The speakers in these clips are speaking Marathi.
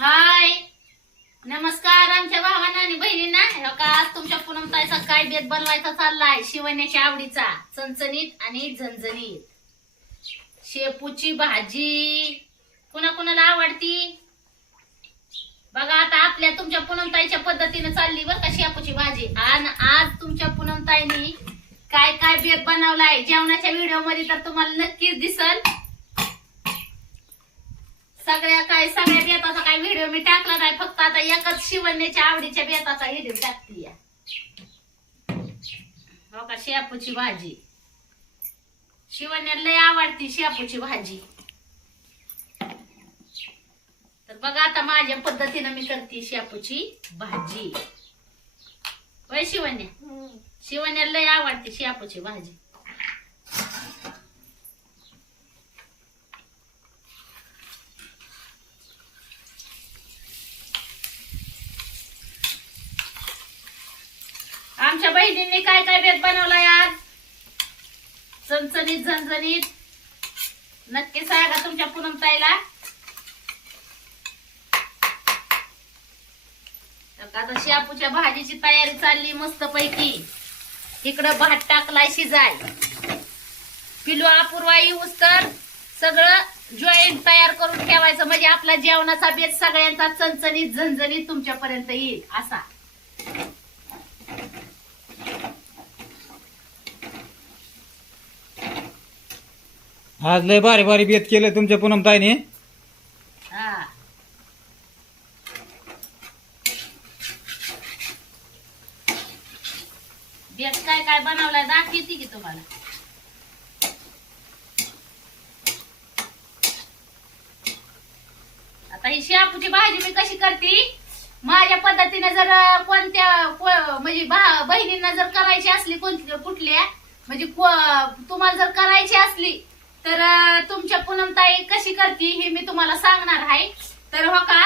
हाय. नमस्कार आमच्या भावांना आणि बहिणींना. हो का? आज तुमच्या पुनमताईचा काय बेत बनवायचा चाललाय? शिवण्याच्या आवडीचा. चणचणीत आणि झणझणीत. शेपूची भाजी. कुणा कुणाला आवडती? बघा आता आपल्या तुमच्या पुनमताईच्या पद्धतीने चालली बरं का शेपूची भाजी. आणि आज तुमच्या पुनमताईनी काय काय बेत बनवलाय? जेवणाच्या व्हिडिओमध्ये तर तुम्हाला नक्कीच दिसल. सगळ्या काय सगळ्या बेताचा मी टाकला नाही फक्त आता एकच शिवण्याच्या आवडीच्या बेताचा व्हिडिओ टाकते या. हो का शेपूची भाजी. शिवण्याला लय आवडती शेपूची भाजी. तर बघा आता माझ्या पद्धतीनं मी करते शेपूची भाजी. होय शिवण्या? शिवण्याला लय आवडते शेपूची भाजी. आमच्या बहिणींनी काय काय बेत बनवलाय आज चणचणीत झणझणीत. नक्की सांगा तुमच्या पुनमताईला ताईला. आता शापूच्या भाजीची तयारी चालली मस्त पैकी इकडं भात टाकलाय शिजाय. पिलो अपूर्वा येऊस तर सगळं जॉईंट तयार करून ठेवायचं. म्हणजे आपला जेवणाचा बेत सगळ्यांचा चणचणीत झणझणीत तुमच्यापर्यंत येईल. असा. आज लय भारी भारी बेत केलं तुमच्या पूनम ताईने. हा. बेत काय काय बनवलाय दाखवते की तुम्हाला. आता ही शेपूची भाजी मी कशी करते? माझ्या पद्धतीने जर कोणत्या को- म्हणजे भा- बहिणींना जर करायची असली कोणती कुठल्या म्हणजे को- तुम्हाला जर करायची असली तर तुमच्या पूनमताई कशी करते हे मी तुम्हाला सांगणार आहे. तर हो का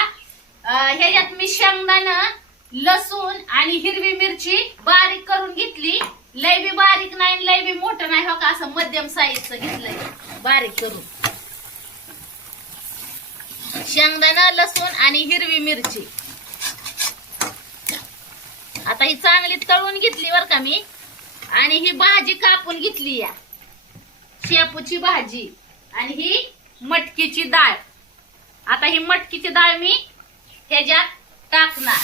ह्याच्यात मी शेंगदाणं लसूण आणि हिरवी मिरची बारीक करून घेतली. लय बी बारीक नाही लय बी मोठं नाही हो का असं मध्यम साईजचं घेतलंय. बारीक करून. शेंगदाणा लसूण आणि हिरवी मिरची. आता ही चांगली तळून घेतली बर का मी. आणि ही भाजी कापून घेतली या. शेपूची भाजी आणि ही मटकीची डाळ. आता ही मटकीची डाळ मी ह्याच्यात टाकणार.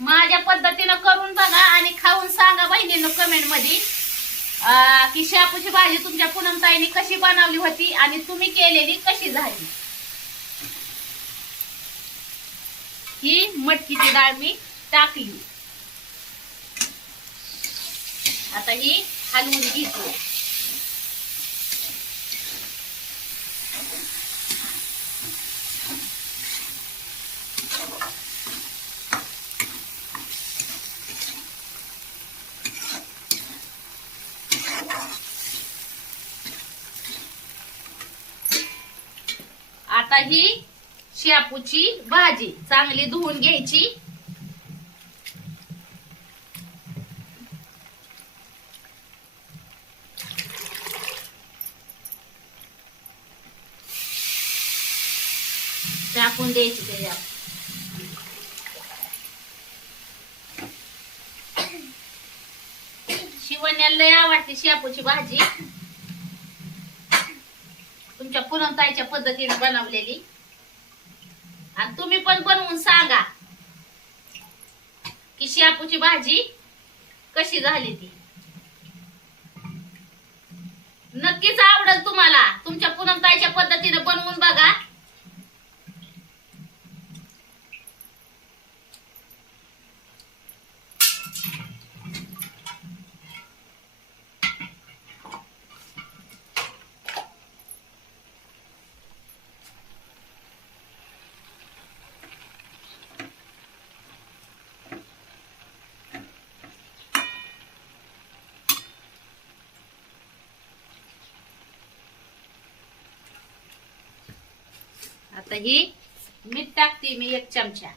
माझ्या पद्धतीनं करून बघा आणि खाऊन सांगा बहिणीनं कमेंटमध्ये. की शापूची भाजी तुमच्या पुनमताईने कशी बनवली होती आणि तुम्ही केलेली कशी झाली? ही मटकीची डाळ मी टाकली. आता ही हलवून घेतो आता ही शेपूची भाजी. चांगली धुवून घ्यायची. टाकून द्यायची त्याच्यात शिवण्याला लय आवडते शेपूची भाजी. तुमच्या पुरणताईच्या पद्धतीने बनवलेली. आणि तुम्ही पण बनवून सांगा की शेपूची भाजी कशी झाली ती. नक्कीच आवडेल तुम्हाला. तुमच्या पुरणताईच्या पद्धतीने बनवून बघा. आता ही मीठ टाकते मी एक चमचा.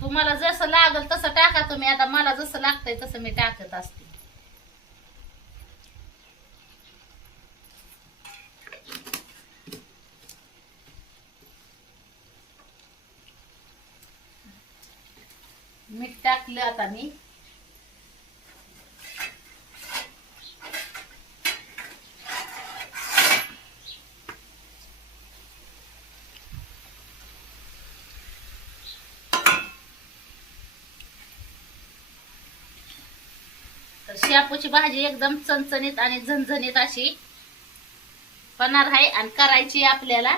तुम्हाला जसं लागल तसं टाका तुम्ही. आता मला जसं लागतंय तसं मी टाकत असते. मीठ टाकलं आता मी तर शेपूची भाजी एकदम चणचणीत आणि झणझणीत अशी होणार आहे आणि करायची आपल्याला.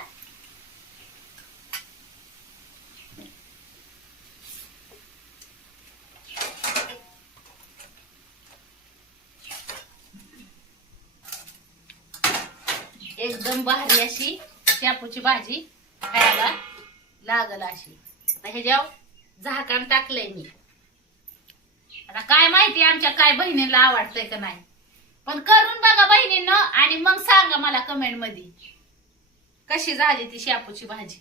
एकदम भारी अशी शेपूची भाजी खायला लागल अशी. ह्याच्यावर झाकण टाकलंय मी. आता काय माहिती आमच्या काय बहिणीला आवडतंय का नाही. पण करून बघा बहिणींनो आणि मग सांगा मला कमेंटमध्ये कशी झाली ती शापूची भाजी?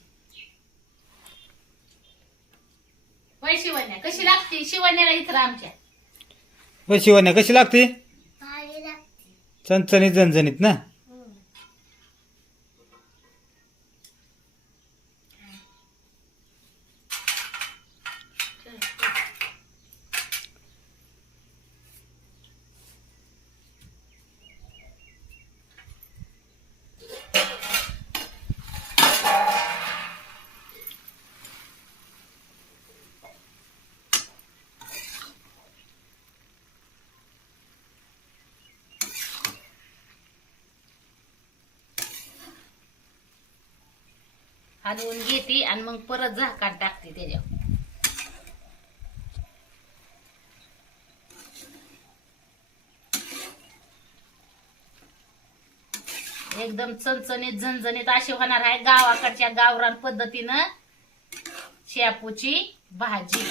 होय शिवण्या कशी लागते? शिवण्याला इथं आमच्या हो शिवण्या कशी लागते. चणचणीत झणझणीत ना? हलवून घेते आणि मग परत झाकण टाकते त्याच्यावर. एकदम चणचणीत झणझणीत अशी होणार आहे गावाकडच्या गावरान पद्धतीनं शेपूची भाजी.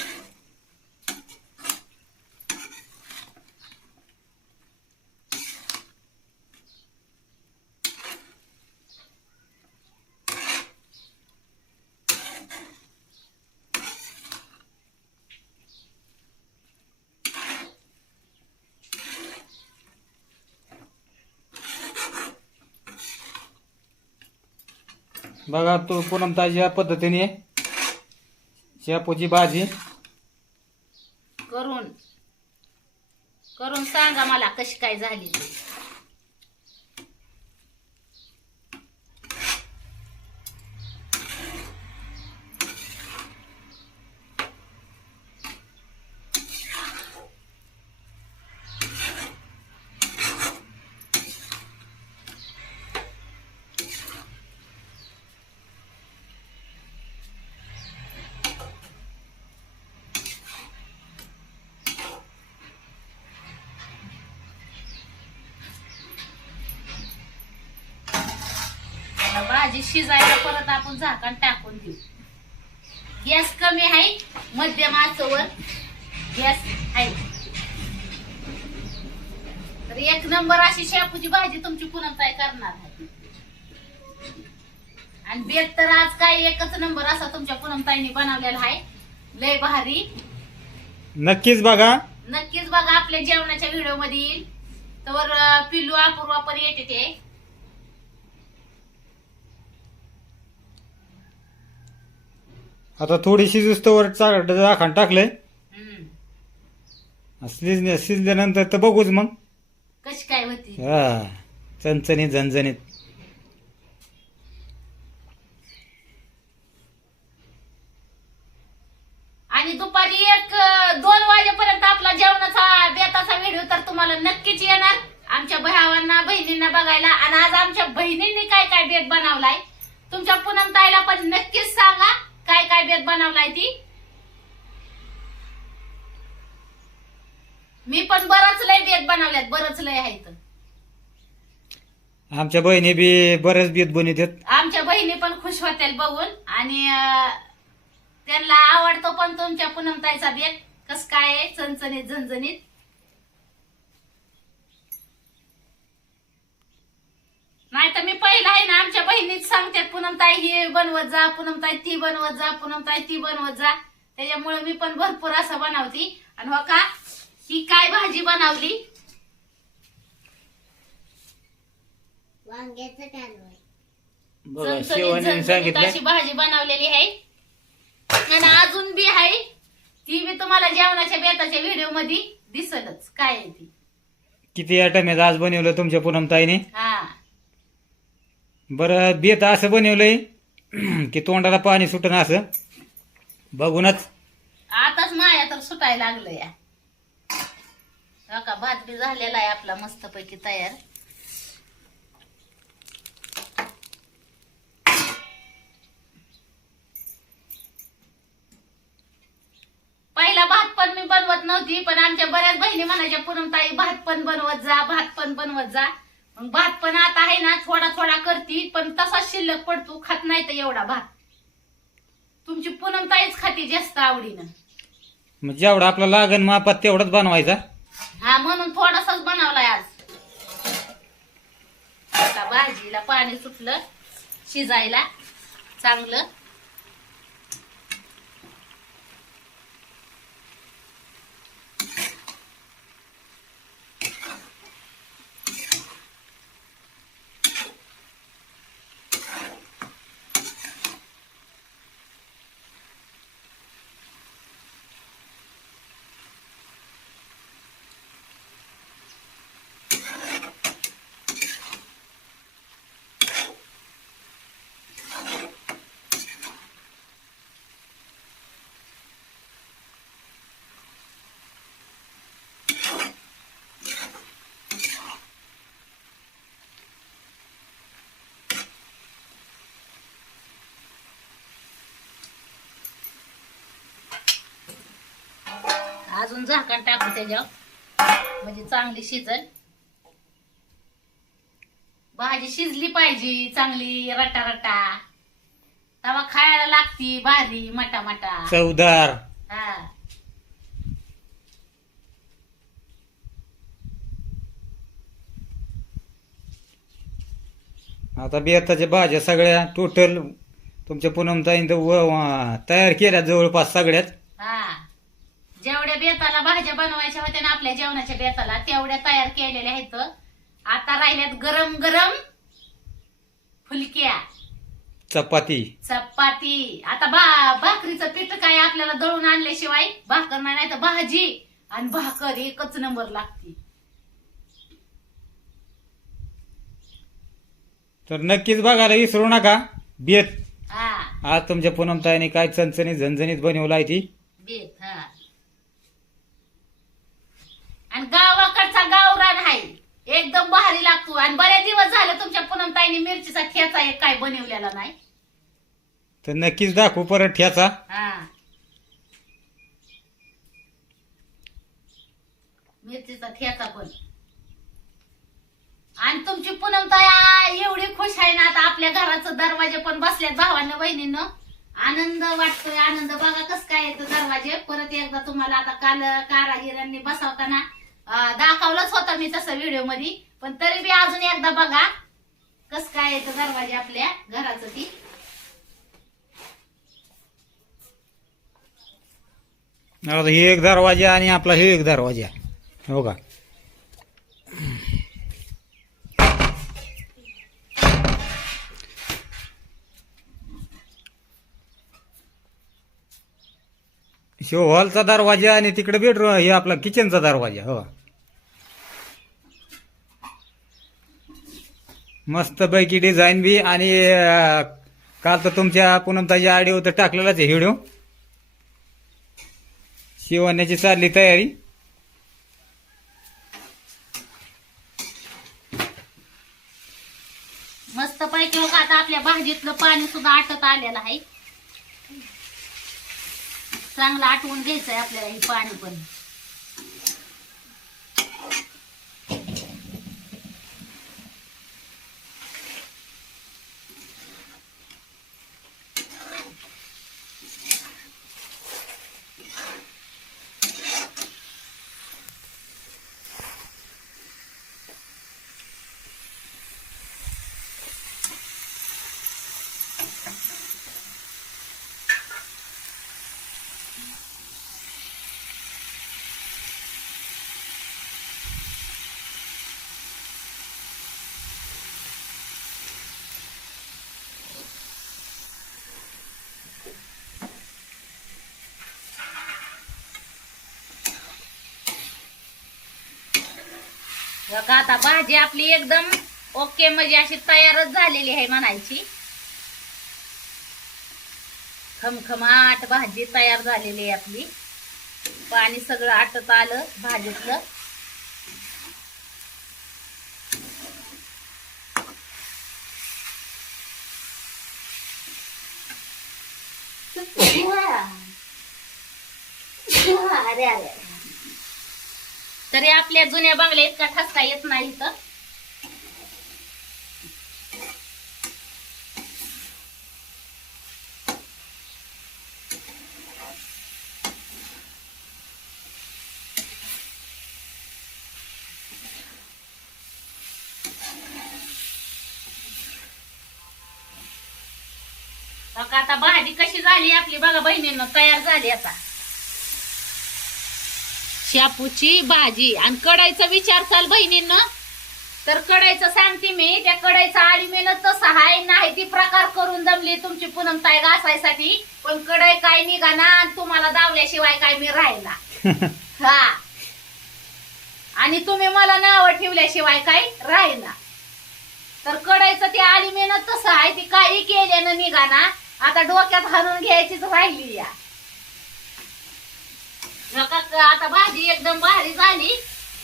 बघा तो पूनम ताजी या पद्धतीने शेपूची भाजी. करून करून सांगा मला कशी काय झाली ती आता भाजी शिजायला परत आपण झाकण टाकून देऊ. गॅस कमी आहे मध्यम आचेवर गॅस आहे. तर एक नंबर अशी शेपूची भाजी तुमची पुन्हा काय करणार आहे. आणि बेत तर आज काय एकच नंबर असा तुमच्या पुनमताईने बनवलेला आहे. लय भारी. नक्कीच बघा. नक्कीच बघा आपल्या जेवणाच्या व्हिडिओमध्ये येईल. तर पिल्लू अपूर्वा पण येते ते. आता थोडीशी जुस्तवर झाकण टाकलंय. हम्म. शिजल्या शिजल्यानंतर तर बघूच मग. कशी काय होती? हा चणचणीत झणझणीत. आणि दुपारी एक अं, दोन वाजेपर्यंत आपला जेवणाचा बेताचा व्हिडिओ तर तुम्हाला नक्कीच येणार. आमच्या भावांना बहिणींना बघायला. आणि आज आमच्या बहिणींनी काय काय बेत बनवलाय? तुमच्या पूनम ताईला पण नक्कीच सांगा. काय काय बेत बनवलाय ती? मी पण बरंच लय बेत बनवल्यात बरंच लय आहेत आमच्या बहिणी बी बरेच बीत बनवतात. आमच्या बहिणी पण खुश होतील बघून. आणि अं, त्यांना आवडतो पण तुमच्या पूनमताईचा बेत. कस काय आहे? चणचणीत झणझणीत. नाही तर मी आहे ना आमच्या बहिणीच सांगतात पूनमताई हे बनवत जा पूनमताई ती बनवत जा पूनमताई ती बनवत जा. त्याच्यामुळे मी पण भरपूर असं बनवती. आणि हो का ही काय भाजी बनवली? वांग्याचं कालवण बघा चमचमीत शिवाने झणझणीत सांगितलं. अशी भाजी बनवलेली आहे. आणि अजून बी आहे ती मी तुम्हाला जेवणाच्या बेताच्या व्हिडिओमध्ये दिसलच. काय आहे ती? किती आयटम आहेत? आज बनवलं तुमच्या पूनमताईने हा. बरं बेत असं बनवलंय की तोंडाला पाणी सुटणं असं. बघूनच. आताच माया तर सुटायला लागलं या का भात बी झालेला आहे आपला मस्तपैकी तयार. पहिला भात पण मी बनवत नव्हती पण आमच्या बऱ्याच बहिणी म्हणायच्या पुरमताई भात पण बनवत जा भात पण बनवत जा. मग भात पण आता आहे ना थोडा थोडा करती पण तसा शिल्लक पडतो खात नाही तर एवढा भात. तुमची पुनमताईच खाती जास्त आवडीनं. मग जेवढा आपला लागण मापात तेवढाच बनवायचा? हा म्हणून थोडासाच बनवलाय आज. आता भाजीला पाणी सुटलं शिजायला चांगलं. अजून झाकण टाकू त्याच्यावर. म्हणजे चांगली शिजल. भाजी शिजली पाहिजे चांगली रटा रटा तवा खायला लागती भारी मटा मटा चवदार. हा. आता बेताच्या भाज्या सगळ्या टोटल तुमच्या पूनमताईने तयार केल्या जवळपास सगळ्याच. बेताला भाज्या बनवायच्या होत्या ना आपल्या जेवणाच्या बेताला तेवढ्या तयार केलेल्या आहेत. आता राहिल्यात गरम गरम फुलक्या. चपाती. चपाती. आता बा भाकरीचं पीठ काय आपल्याला दळून आणल्याशिवाय भाकर नाही तर भाजी आणि भाकर एकच नंबर लागते. तर नक्कीच बघायला विसरू नका. बेत. हा. आज तुमच्या पूनमताईने काय चणचणीत झणझणीत बनवला आहे ती? बेत हा. आणि गावाकडचा गावरान आहे एकदम भारी लागतो. आणि बरेच दिवस झाले तुमच्या पूनमताईने मिरचीचा ठेचा एक काय बनवलेला नाही. तर नक्कीच दाखवू परत ठ्याचा हा. मिरचीचा ठेचा पण. आणि तुमची पूनमताई एवढी खुश आहे ना आता आपल्या घराचं दरवाजे पण बसल्यात भावानं बहिणीनं आनंद वाटतोय आनंद. बघा कस काय येतं दरवाजे. परत एकदा तुम्हाला आता काल कारागिरांनी बसवताना दाखवलंच होतं मी तसं व्हिडिओमध्ये पण तरी बी अजून एकदा बघा कस काय येतं दरवाजे आपल्या घराचं ती. हे एक दरवाजा आणि आपला हे एक दरवाजा हो का? शिव हॉलचा दरवाजा आणि तिकडे बेडरूम हे आपला किचनचा दरवाजा हो. मस्त पैकी डिझाईन बी आणि काल तर तुमच्या पूनमताच्या आडिओ तर टाकलेलाच आहे व्हिडिओ. शिवण्याची चालली तयारी. मस्त पैकी आता आपल्या भाजीतलं पाणी सुद्धा आटत आलेलं आहे. चांगलं आटवून घ्यायचंय आपल्याला हे पाणी पण. बघा आता भाजी आपली एकदम ओके म्हणजे अशी तयारच झालेली आहे म्हणायची. खमखमाट भाजी तयार झालेली आहे आपली. पाणी सगळं आटत आलं भाजीतलं. अरे अरे तरी आपल्या जुन्या बांगल्या इतका ठसका येत नाही तर आता भाजी कशी झाली आपली. बघा बहिणीनं तयार झाली आता. शापूची भाजी आणि कढईचा विचार चाल बहिणींना. तर कढईचं सांगते मी त्या कढईचा आळीमेनं तसं हाय नाही ती प्रकार करून दमली तुमची पूनम ताई घासायसाठी पण कढई काय निघाना आणि तुम्हाला दावल्याशिवाय काय मी राहिला. हा. आणि तुम्ही मला नाव ठेवल्याशिवाय काय राहिना तर कढईचं ते आळीमेनं तसं आहे ती काही केल्यानं निघाना. आता डोक्यात हाणून घ्यायचीच राहिली या. नका आता भाजी एकदम भारी झाली.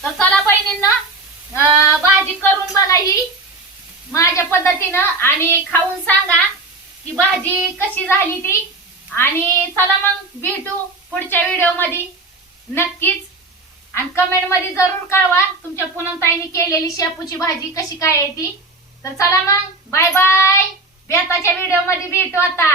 तर चला बहिणींना भाजी करून बघा ही. माझ्या पद्धतीनं आणि खाऊन सांगा की भाजी कशी झाली ती. आणि चला मग भेटू पुढच्या व्हिडिओमध्ये नक्कीच. आणि कमेंटमध्ये जरूर कळवा तुमच्या पूनमताईने केलेली शेपूची भाजी कशी काय आहे ती. तर चला मग बाय बाय. बेताच्या व्हिडिओमध्ये भेटू आता.